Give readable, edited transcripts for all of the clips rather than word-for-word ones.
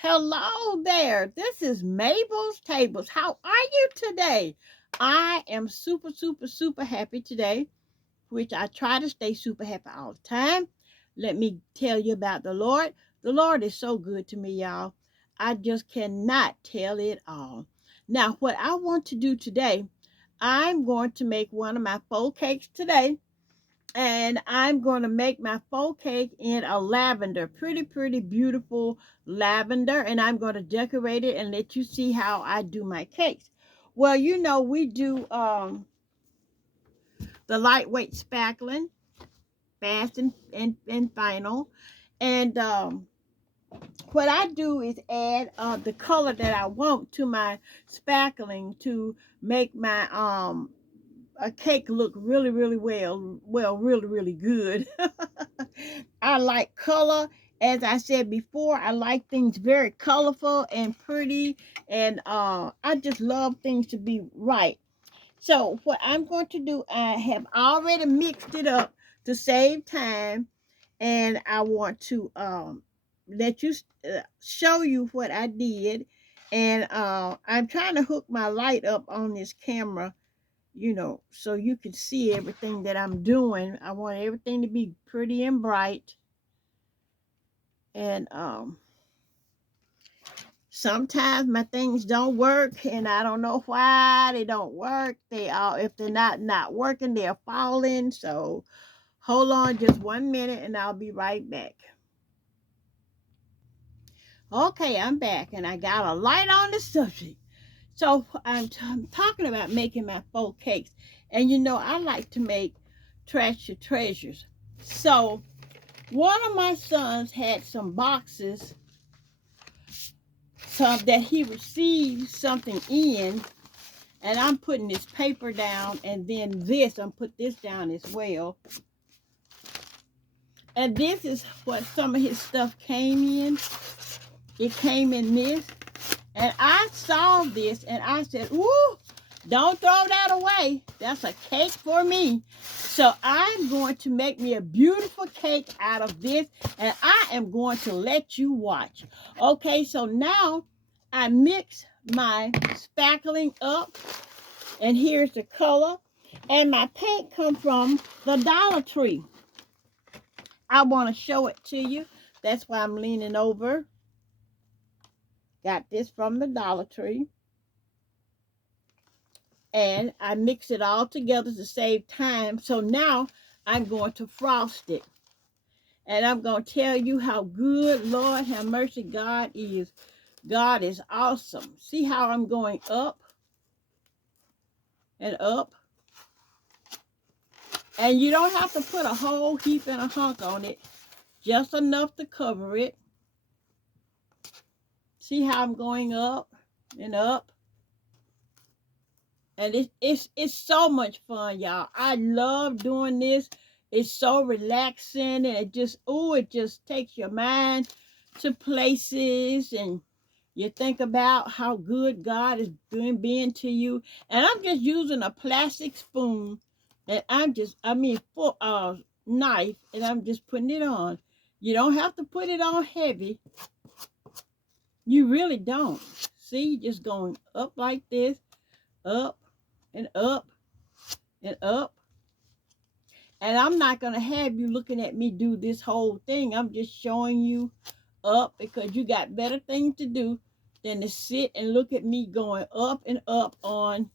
Hello there. This is Mabel's Tables. How are you today? I am super, super, super happy today, which I try to stay super happy all the time. Let me tell you about the Lord. The Lord is so good to me, y'all. I just cannot tell it all. Now, what I want to do today, I'm going to make one of my faux cakes today, and I'm going to make my faux cake in a lavender, pretty, pretty beautiful lavender, and I'm going to decorate it and let you see how I do my cakes. Well, we do the lightweight spackling, fast and final, and what I do is add the color that I want to my spackling to make my a cake look really, really really, really good. I like color. As I said before, I like things very colorful and pretty, and I just love things to be right. So what I'm going to do, I have already mixed it up to save time, and I want to let you show you what I did. And I'm trying to hook my light up on this camera, so you can see everything that I'm doing. I want everything to be pretty and bright. And sometimes my things don't work, and I don't know why they don't work. They are, if they're not working, they're falling. So hold on just 1 minute, and I'll be right back. Okay, I'm back, and I got a light on the subject. So I'm talking about making my faux cakes, and I like to make trash your treasures. So one of my sons had some boxes, some that he received something in, and I'm putting this paper down, and then I'm put this down as well. And this is what some of his stuff came in. It came in this, and I saw this, and I said, "Ooh, don't throw that away. That's a cake for me." So I'm going to make me a beautiful cake out of this, and I am going to let you watch. Okay, so now I mix my spackling up, and here's the color. And my paint come from the Dollar Tree. I want to show it to you. That's why I'm leaning over. Got this from the Dollar Tree. And I mix it all together to save time. So now I'm going to frost it. And I'm going to tell you how good, Lord have mercy, God is. God is awesome. See how I'm going up and up? And you don't have to put a whole heap and a hunk on it. Just enough to cover it. See how I'm going up and up? And it's so much fun, y'all. I love doing this. It's so relaxing, and it just takes your mind to places, and you think about how good God is being to you. And I'm just using a plastic spoon, and full knife, and I'm just putting it on. You don't have to put it on heavy. You really don't. See, just going up like this, up and up and up. And I'm not going to have you looking at me do this whole thing. I'm just showing you up, because you got better things to do than to sit and look at me going up and up on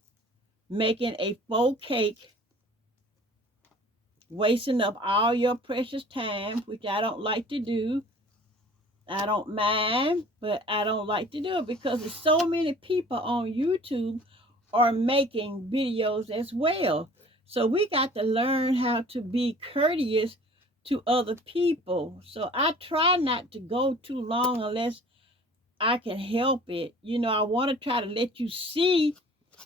making a faux cake, wasting up all your precious time, which I don't like to do. I don't mind, but I don't like to do it because there's so many people on YouTube are making videos as well. So we got to learn how to be courteous to other people. So I try not to go too long unless I can help it. I want to try to let you see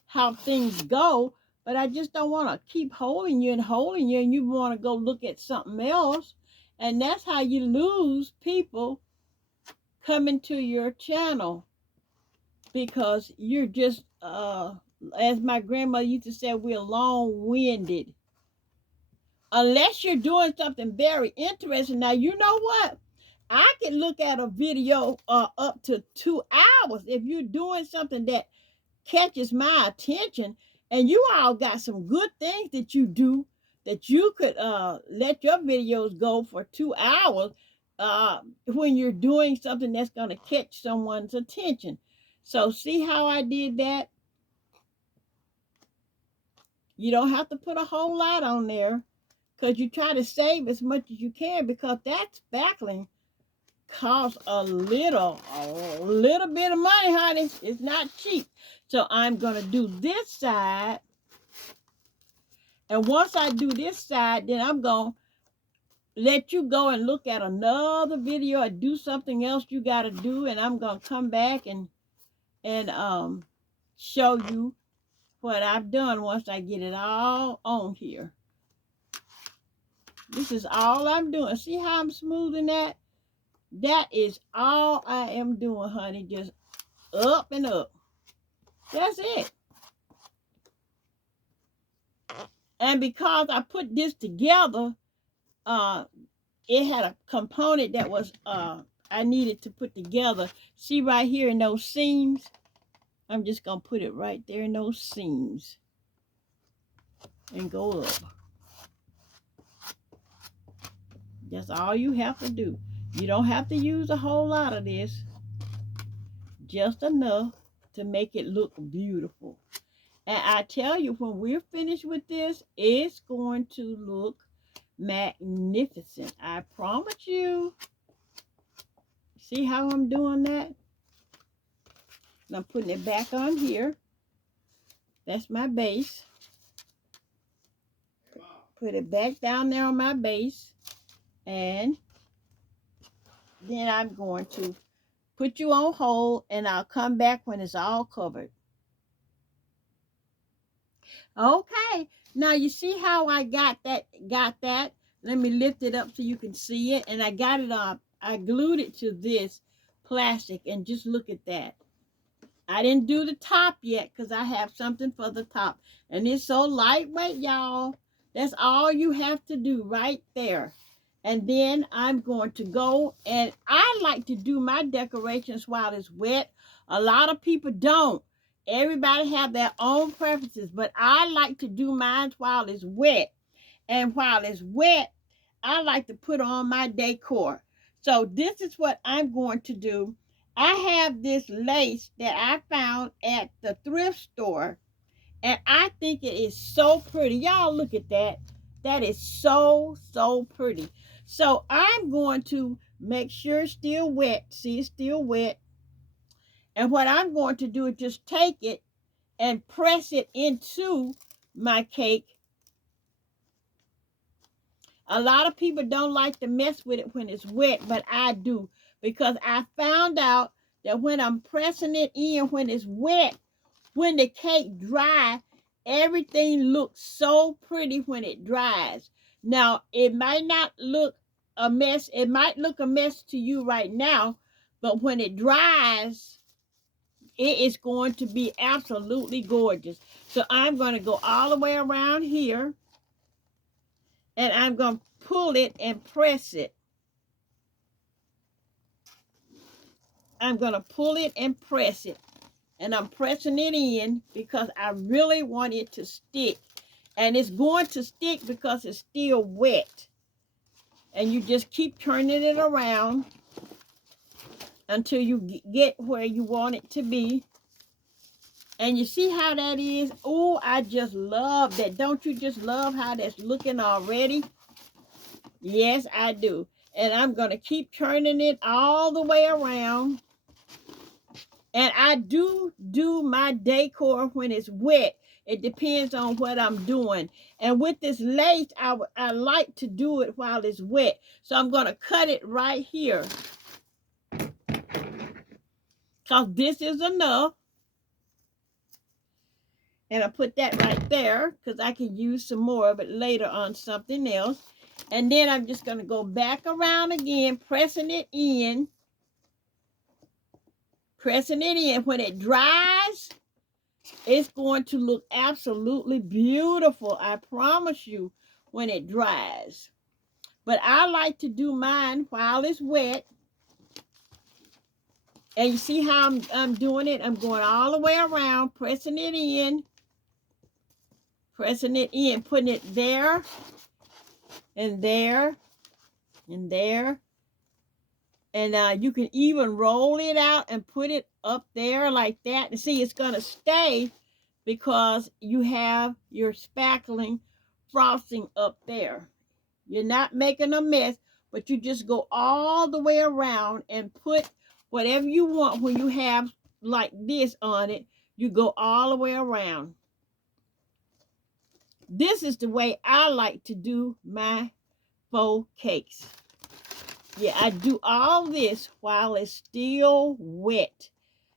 how things go, but I just don't want to keep holding you, and you want to go look at something else. And that's how you lose people coming to your channel, because you're just as my grandmother used to say, we're long-winded. Unless you're doing something very interesting. Now, you know what? I can look at a video up to 2 hours if you're doing something that catches my attention, and you all got some good things that you do that you could let your videos go for 2 hours when you're doing something that's going to catch someone's attention. So see how I did that? You don't have to put a whole lot on there, because you try to save as much as you can, because that spackling costs a little bit of money, honey. It's not cheap. So I'm going to do this side. And once I do this side, then I'm going to let you go and look at another video or do something else you got to do. And I'm going to come back and show you what I've done once I get it all on here. This is all I'm doing. See how I'm smoothing that? That is all I am doing, honey. Just up and up. That's it. And because I put this together, it had a component that was I needed to put together. See right here in those seams? I'm just going to put it right there in those seams and go up. That's all you have to do. You don't have to use a whole lot of this. Just enough to make it look beautiful. And I tell you, when we're finished with this, it's going to look magnificent. I promise you. See how I'm doing that? And I'm putting it back on here. That's my base. Put it back down there on my base. And then I'm going to put you on hold, and I'll come back when it's all covered. Okay. Now you see how I got that? Let me lift it up so you can see it. And I got it up. I glued it to this plastic, and just look at that. I didn't do the top yet because I have something for the top. And it's so lightweight, y'all. That's all you have to do right there. And then I'm going to go, and I like to do my decorations while it's wet. A lot of people don't. Everybody have their own preferences, but I like to do mine while it's wet. And while it's wet, I like to put on my decor. So this is what I'm going to do. I have this lace that I found at the thrift store, and I think it is so pretty. Y'all look at that. That is so, so pretty. So I'm going to make sure it's still wet. See, it's still wet. And what I'm going to do is just take it and press it into my cake. A lot of people don't like to mess with it when it's wet, but I do. Because I found out that when I'm pressing it in when it's wet, when the cake dries, everything looks so pretty when it dries. Now, it might not look a mess. It might look a mess to you right now, but when it dries, it is going to be absolutely gorgeous. So I'm going to go all the way around here, and I'm going to pull it and press it. I'm going to pull it and press it. And I'm pressing it in because I really want it to stick. And it's going to stick because it's still wet. And you just keep turning it around until you get where you want it to be. And you see how that is? Oh, I just love that. Don't you just love how that's looking already? Yes, I do. And I'm going to keep turning it all the way around. And I do my decor when it's wet. It depends on what I'm doing. And with this lace, I like to do it while it's wet. So I'm going to cut it right here. Because this is enough. And I put that right there because I can use some more of it later on something else. And then I'm just going to go back around again, pressing it in. Pressing it in. When it dries, it's going to look absolutely beautiful. I promise you, when it dries. But I like to do mine while it's wet. And you see how I'm doing it? I'm going all the way around, pressing it in, putting it there and there and there. And you can even roll it out and put it up there like that. And see, it's going to stay because you have your spackling frosting up there. You're not making a mess, but you just go all the way around and put whatever you want. When you have like this on it, you go all the way around. This is the way I like to do my faux cakes. Yeah, I do all this while it's still wet.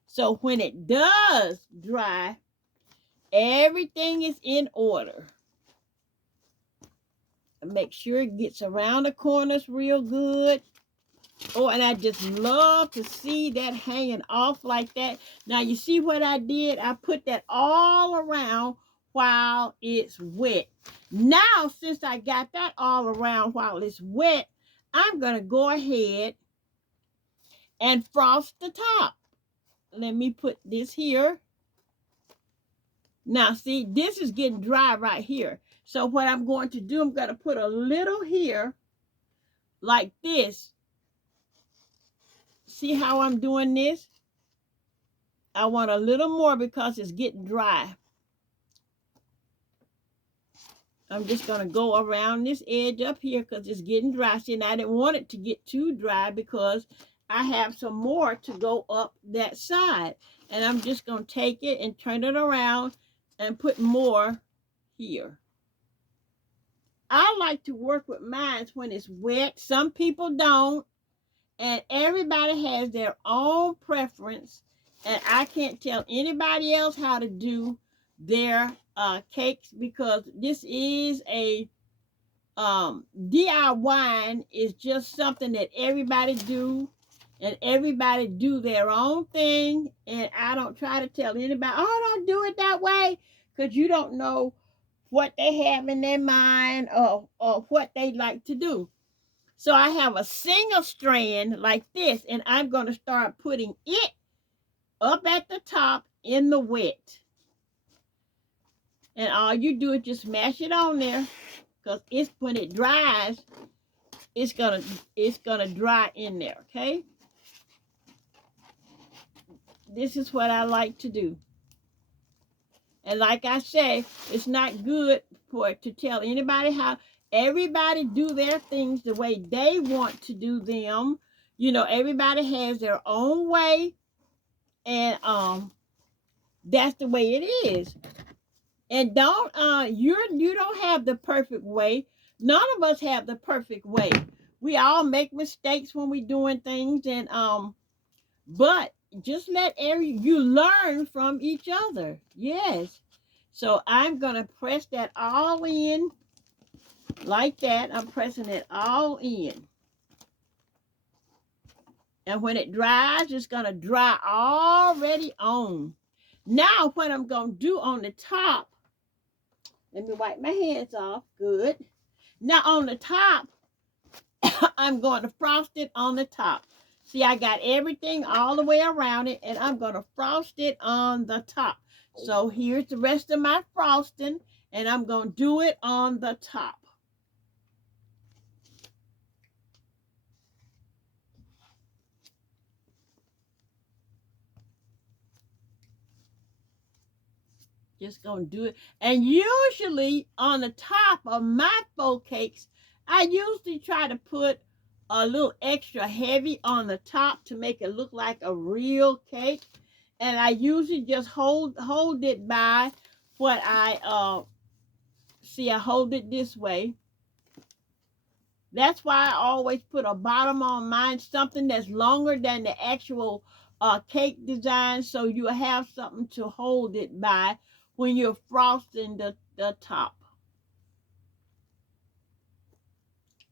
So when it does dry, everything is in order. Make sure it gets around the corners real good. Oh, and I just love to see that hanging off like that. Now, you see what I did? I put that all around while it's wet. Now, since I got that all around while it's wet, I'm going to go ahead and frost the top. Let me put this here. Now, see, this is getting dry right here. So what I'm going to do, I'm going to put a little here like this. See how I'm doing this? I want a little more because it's getting dry. I'm just going to go around this edge up here because it's getting dry. See, and I didn't want it to get too dry because I have some more to go up that side. And I'm just going to take it and turn it around and put more here. I like to work with mine when it's wet. Some people don't. And everybody has their own preference. And I can't tell anybody else how to do their cakes because this is a DIY is just something that everybody do. And everybody do their own thing. And I don't try to tell anybody, oh, don't do it that way. Because you don't know what they have in their mind or what they like to do. So I have a single strand like this, and I'm going to start putting it up at the top in the wet. And all you do is just mash it on there, because it's when it dries, it's gonna dry in there, okay? This is what I like to do. And like I say, it's not good to tell anybody how. Everybody do their things the way they want to do them. You know, everybody has their own way. And that's the way it is. And you don't have the perfect way. None of us have the perfect way. We all make mistakes when we're doing things, and but just you learn from each other. Yes. So I'm gonna press that all in like that. I'm pressing it all in. And when it dries, it's gonna dry already on. Now what I'm gonna do on the top, let me wipe my hands off. Good. Now on the top, I'm going to frost it on the top. See, I got everything all the way around it, and I'm going to frost it on the top. So here's the rest of my frosting, and I'm going to do it on the top. Just going to do it. And usually on the top of my faux cakes, I usually try to put a little extra heavy on the top to make it look like a real cake. And I usually just hold it by what I see. I hold it this way. That's why I always put a bottom on mine, something that's longer than the actual cake design, so you have something to hold it by when you're frosting the top.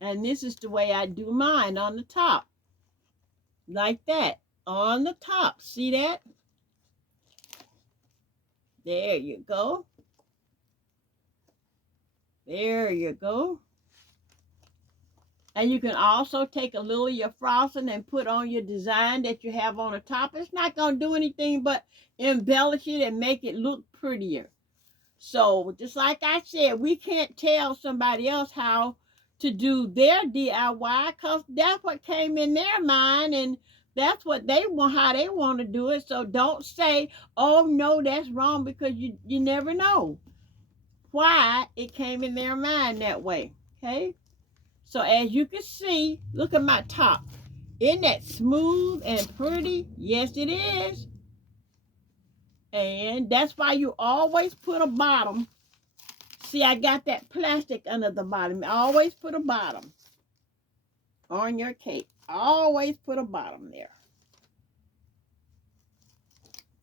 And this is the way I do mine on the top. Like that. On the top. See that? There you go. There you go. And you can also take a little of your frosting and put on your design that you have on the top. It's not going to do anything but embellish it and make it look prettier. So just like I said, we can't tell somebody else how to do their DIY because that's what came in their mind and that's what they want, how they want to do it. So don't say, oh no, that's wrong, because you never know why it came in their mind that way. Okay. So as you can see, look at my top. Isn't that smooth and pretty? Yes, it is. And that's why you always put a bottom. See, I got that plastic under the bottom. Always put a bottom on your cake. Always put a bottom there.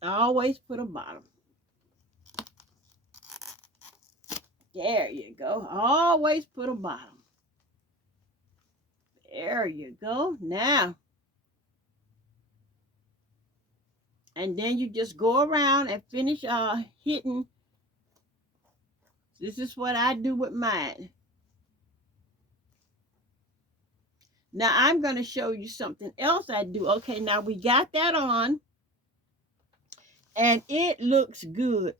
Always put a bottom. There you go. Always put a bottom. There you go. Now, and then you just go around and finish hitting. This is what I do with mine. Now, I'm going to show you something else I do. Okay, now we got that on. And it looks good.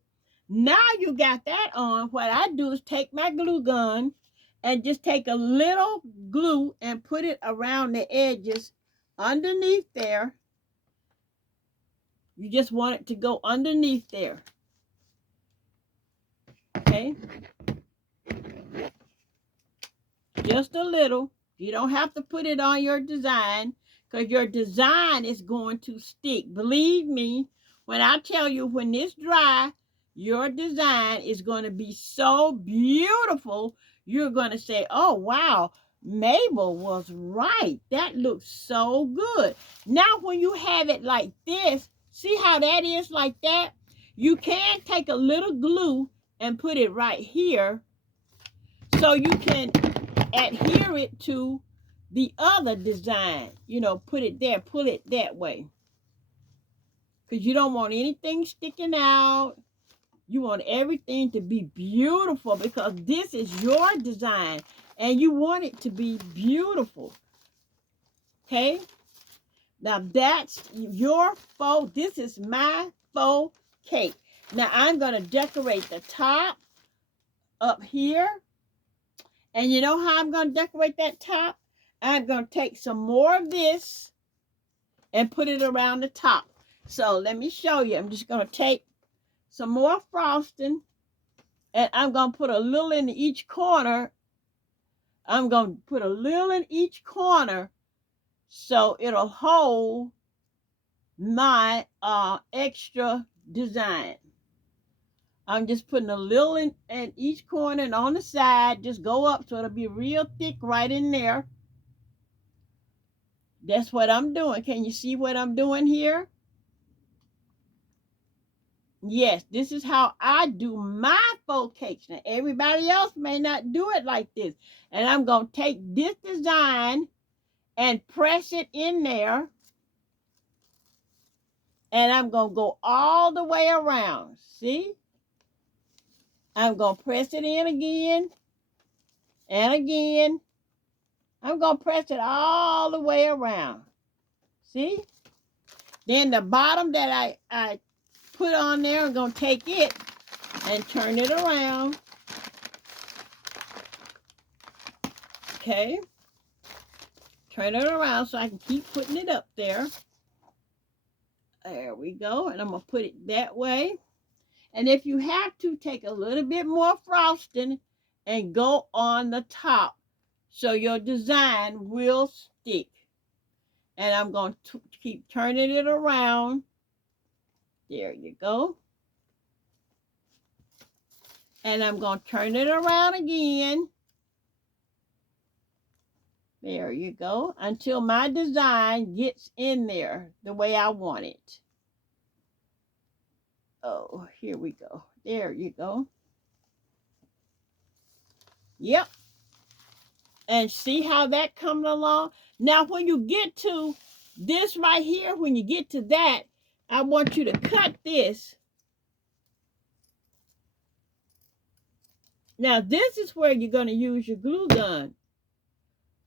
Now you got that on, what I do is take my glue gun and just take a little glue and put it around the edges underneath there. You just want it to go underneath there. Okay? Just a little. You don't have to put it on your design because your design is going to stick. Believe me, when I tell you, when it's dry, your design is going to be so beautiful. You're going to say, oh, wow, Mabel was right. That looks so good. Now, when you have it like this, see how that is like that? You can take a little glue and put it right here so you can adhere it to the other design. You know, put it there, pull it that way. Because you don't want anything sticking out. You want everything to be beautiful because this is your design and you want it to be beautiful. Okay? Now that's your faux, this is my faux cake. Now I'm going to decorate the top up here. And you know how I'm going to decorate that top? I'm going to take some more of this and put it around the top. So let me show you. I'm just going to take some more frosting and I'm going to put a little in each corner. I'm going to put a little in each corner so it'll hold my extra design. I'm just putting a little in each corner and on the side. Just go up so it'll be real thick right in there. That's what I'm doing. Can you see what I'm doing here? Yes, this is how I do my faux cakes. Now, everybody else may not do it like this. And I'm going to take this design and press it in there. And I'm going to go all the way around. See? I'm going to press it in again and again. I'm going to press it all the way around. See? Then the bottom that I put on there, I'm going to take it and turn it around. Okay. Turn it around so I can keep putting it up there. There we go. And I'm going to put it that way. And if you have to, take a little bit more frosting and go on the top so your design will stick. And I'm going to keep turning it around. There you go. And I'm going to turn it around again. There you go. Until my design gets in there the way I want it. Oh, here we go. There you go. Yep. And see how that coming along? Now, when you get to this right here, when you get to that, I want you to cut this. Now, this is where you're going to use your glue gun.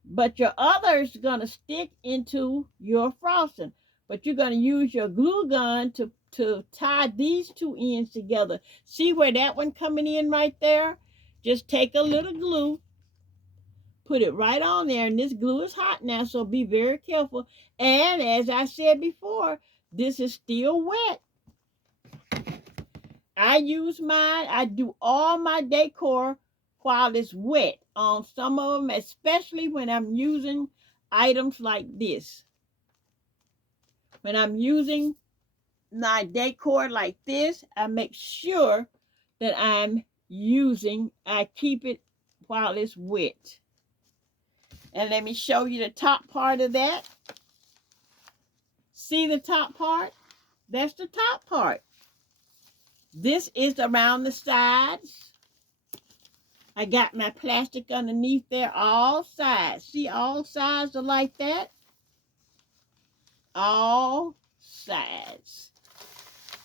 but your other is going to stick into your frosting. But you're going to use your glue gun to tie these two ends together. See where that one coming in right there? Just take a little glue, put it right on there, and this glue is hot now, so be very careful. And as I said before, this is still wet. I use mine. I do all my decor while it's wet on some of them, especially when I'm using items like this. When I'm using my decor like this, I make sure that I keep it while it's wet. And let me show you the top part of that. See the top part? That's the top part. This is around the sides. I got my plastic underneath there, all sides. See, all sides are like that. All sides.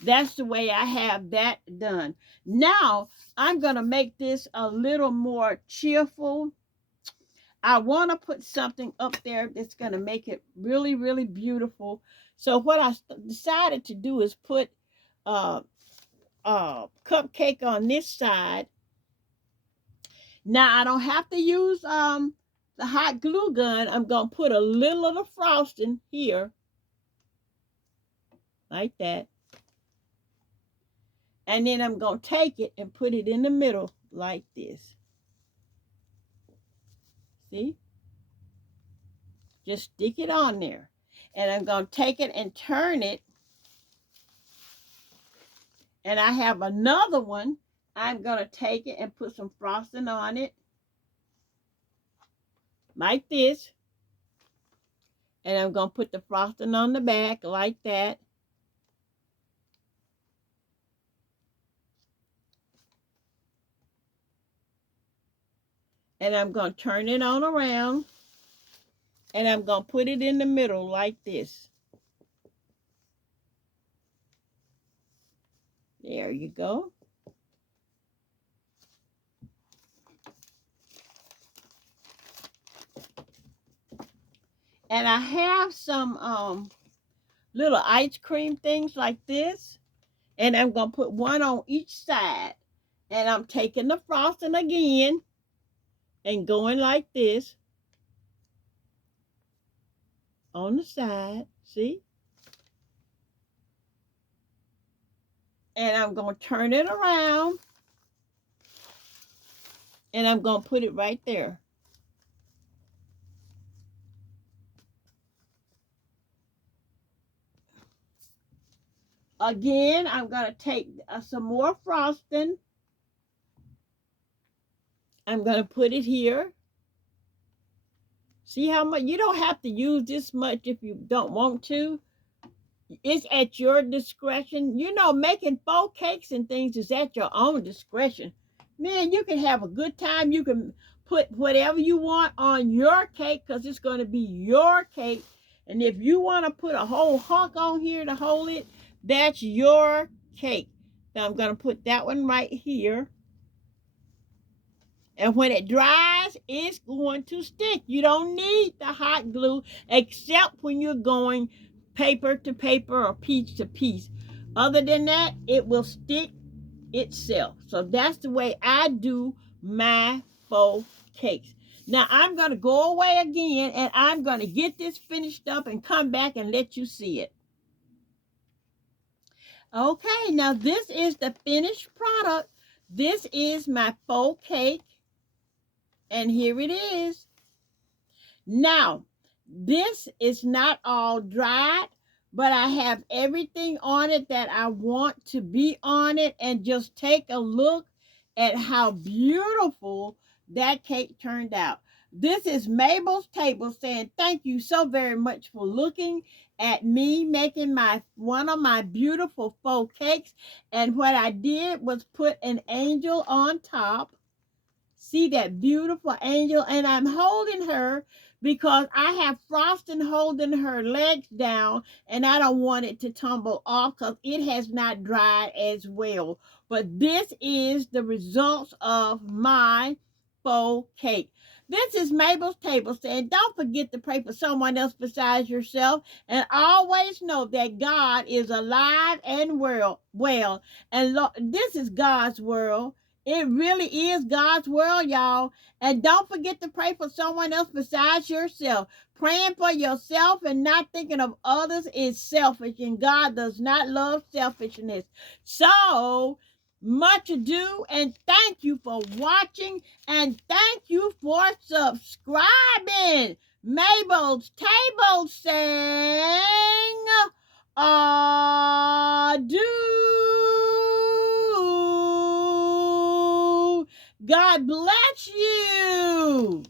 That's the way I have that done. Now, I'm going to make this a little more cheerful. I want to put something up there that's going to make it really, really beautiful. So what I decided to do is put cupcake on this side. Now, I don't have to use the hot glue gun. I'm going to put a little of the frosting here. Like that. And then I'm going to take it and put it in the middle like this. See? Just stick it on there. And I'm going to take it and turn it. And I have another one. I'm going to take it and put some frosting on it. Like this. And I'm going to put the frosting on the back like that. And I'm going to turn it on around. And I'm going to put it in the middle like this. There you go. And I have some little ice cream things like this. And I'm going to put one on each side. And I'm taking the frosting again and going like this on the side. See? And I'm going to turn it around. And I'm going to put it right there. Again, I'm going to take some more frosting. I'm going to put it here. See how much? You don't have to use this much if you don't want to. It's at your discretion. You know, making faux cakes and things is at your own discretion. Man, you can have a good time. You can put whatever you want on your cake because it's going to be your cake. And if you want to put a whole hunk on here to hold it, that's your cake. Now I'm going to put that one right here. And when it dries, it's going to stick. You don't need the hot glue except when you're going paper to paper or piece to piece. Other than that, it will stick itself. So that's the way I do my faux cakes. Now I'm going to go away again and I'm going to get this finished up and come back and let you see it. Okay, now this is the finished product. This is my faux cake. And here it is. Now, this is not all dried, but I have everything on it that I want to be on it. And just take a look at how beautiful that cake turned out. This is Mabel's Table saying thank you so very much for looking at me making one of my beautiful faux cakes. And what I did was put an angel on top. See that beautiful angel? And I'm holding her because I have frosting holding her legs down and I don't want it to tumble off because it has not dried as well. But this is the results of my faux cake. This is Mabel's Table saying, don't forget to pray for someone else besides yourself, and always know that God is alive and well. And this is God's world. It really is God's world, y'all. And don't forget to pray for someone else besides yourself. Praying for yourself and not thinking of others is selfish, and God does not love selfishness. So, much ado, and thank you for watching, and thank you for subscribing. Mabel's Table saying adieu. God bless you.